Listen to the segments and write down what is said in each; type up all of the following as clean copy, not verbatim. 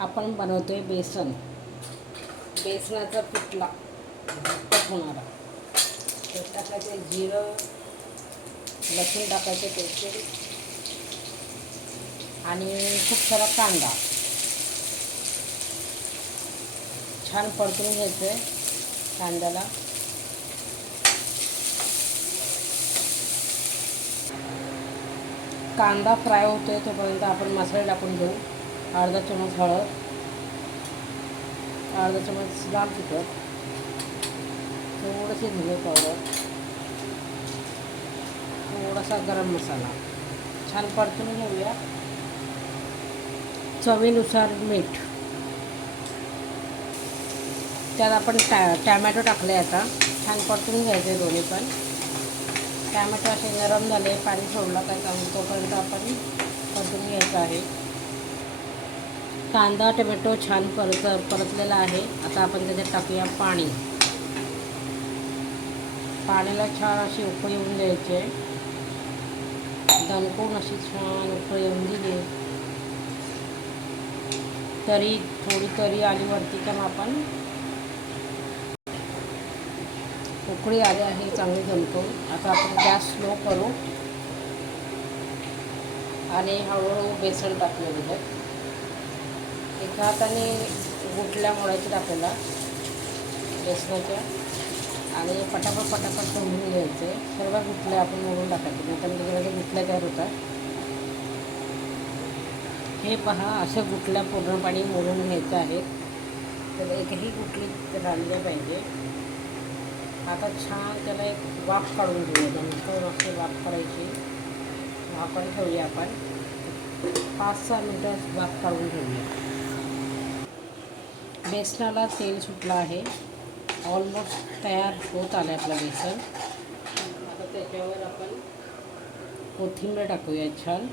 आपण बनवतोय बेसन, बेसनाचा पिठला घट्ट होणारा. तर टाकायचे जिरं, लसूण टाकायचे त्याचे, आणि खूप सारा कांदा छान परतून घ्यायचं आहे. कांद्याला कांदा फ्राय होतोय तोपर्यंत आपण मसाले टाकून घेऊ. अर्धा चमच हळद, अर्धा चमच लाल तिखट, थोडेसे धने पावडर, थोडासा गरम मसाला छान परतून घेऊया. चवीनुसार मीठ. त्यात आपण टॅमॅटो टाकले. आता छान परतून घ्यायचे दोन्ही पण. टॅमॅटो असे नरम झाले, पाणी सोडलं काय चांगलं तोपर्यंत आपण परतून घ्यायचं आहे. कांदा टोमॅटो छान परतलेला आहे. आता आपण त्याच्यात टाकूया पाणी. पाण्याला छान अशी उकळी येऊन द्यायची. दणकून अशी छान उकळी येऊन दिली तरी थोडी तरी आली वरती का आपण उकळी आली आहे चांगली दणकून. आता आपण गॅस स्लो करू आणि हळूहळू बेसन टाकूया त्याच्यात. एका हाताने गुठल्या मोडायच्या आपल्याला बेसनाच्या, आणि पटापट सोडून घ्यायचे. सर्व गुठल्या आपण मोडून टाकायचे, नाही तर त्याच्यामध्ये गुठल्या तयार होतात. हे पहा, असं गुठल्या पूर्णपणे मोडून घ्यायचं आहे. तर एकही गुठली राहिल्या पाहिजे. आता छान त्याला एक वाफ काढून घेऊया. नंतर असे वाफ काढायची. वाफण ठेवूया आपण 5-6 मिनटं वाफ काढून ठेवूया. बेसनाला तेल सुटलं आहे. ऑलमोस्ट तयार होत आलं आपलं बेसन. आता त्याच्यावर आपण कोथिंबीर टाकूया छान.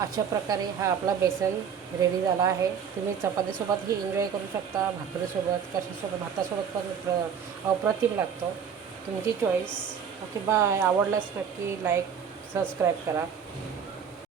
अशा प्रकारे हा आपला बेसन रेडी झाला आहे. तुम्ही चपातीसोबतही एन्जॉय करू शकता, भाकरीसोबत, कशासोबत, भातासोबत पण अप्रतिम लागतो. तुमची चॉईस. Okay, bye. आवडल्यास नक्की लाईक सबस्क्राईब करा.